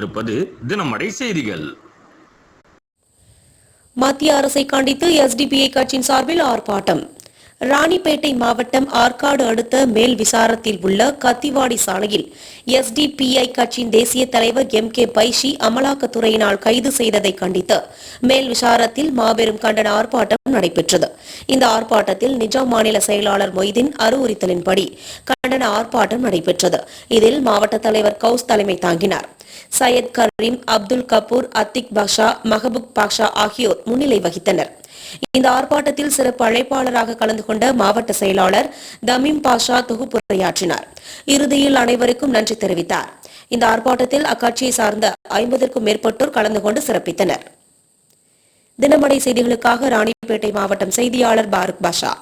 கொண்டிருப்பது தினமடை செய்திகள். மத்திய அரசை கண்டித்து எஸ்டிபிஐ கட்சியின் சார்பில் ஆர்ப்பாட்டம். ராணிப்பேட்டை மாவட்டம் ஆற்காடு அடுத்த மேல் விசாரத்தில் உள்ள கத்திவாடி சாலையில் எஸ்டிபிஐ கட்சியின் தேசிய தலைவர் எம் கே பைஷி அமலாக்கத்துறையினால் கைது செய்ததை கண்டித்து மேல் விசாரத்தில் மாபெரும் கண்டன ஆர்ப்பாட்டம் நடைபெற்றது. இந்த ஆர்ப்பாட்டத்தில் நிஜாம் மாநில செயலாளர் மொய்தீன் அறிவுறுத்தலின்படி கண்டன ஆர்ப்பாட்டம் நடைபெற்றது. இதில் மாவட்ட தலைவர் கவுஸ் தலைமை தாங்கினார். சையத் கரீம் அப்துல் கபூர் அத்திக் பாஷா மஹபுக் பாஷா ஆகியோர் முன்னிலை வகித்தனர். இந்த ஆர்ப்பாட்டத்தில் சிறப்பு அழைப்பாளராக கலந்து கொண்ட மாவட்ட செயலாளர் தமீம் பாஷா தொகுப்புரையாற்றினார். இறுதியில் அனைவருக்கும் நன்றி தெரிவித்தார். இந்த ஆர்ப்பாட்டத்தில் அக்கட்சியை சார்ந்த ஐம்பதற்கும் மேற்பட்டோர் கலந்து கொண்டு சிறப்பித்தனர். தினமடை செய்திகளுக்காக ராணிப்பேட்டை மாவட்டம் செய்தியாளர் பாருக் பாஷா.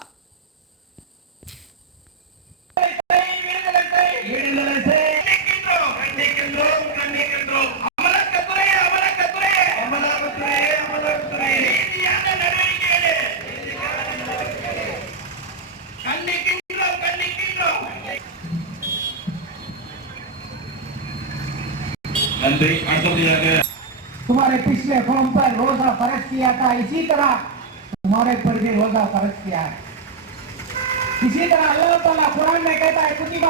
तुम्हारे पिछले फॉर्म पर रोजा फ़र्ज़ किया था, इसी तरह तुम्हारे पर भी रोजा फ़र्ज़ किया है। इसी तरह अल्लाह ताला कुरान में कहता है, कुतिबा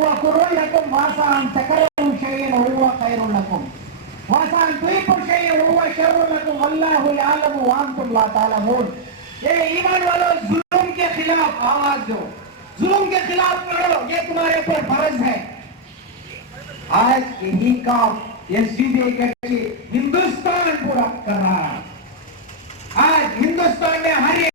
वासान लकुम वासान लकुम। ला ये ईमान वालों के खिलाफ आवाज़ दो। के खिलाफ ये तुम्हारे फ़र्ज़ है। आज यही काम एसडीबीआई कट्टी हिंदुस्तान पूरा कर रहा है आज हिंदुस्तान में हर एक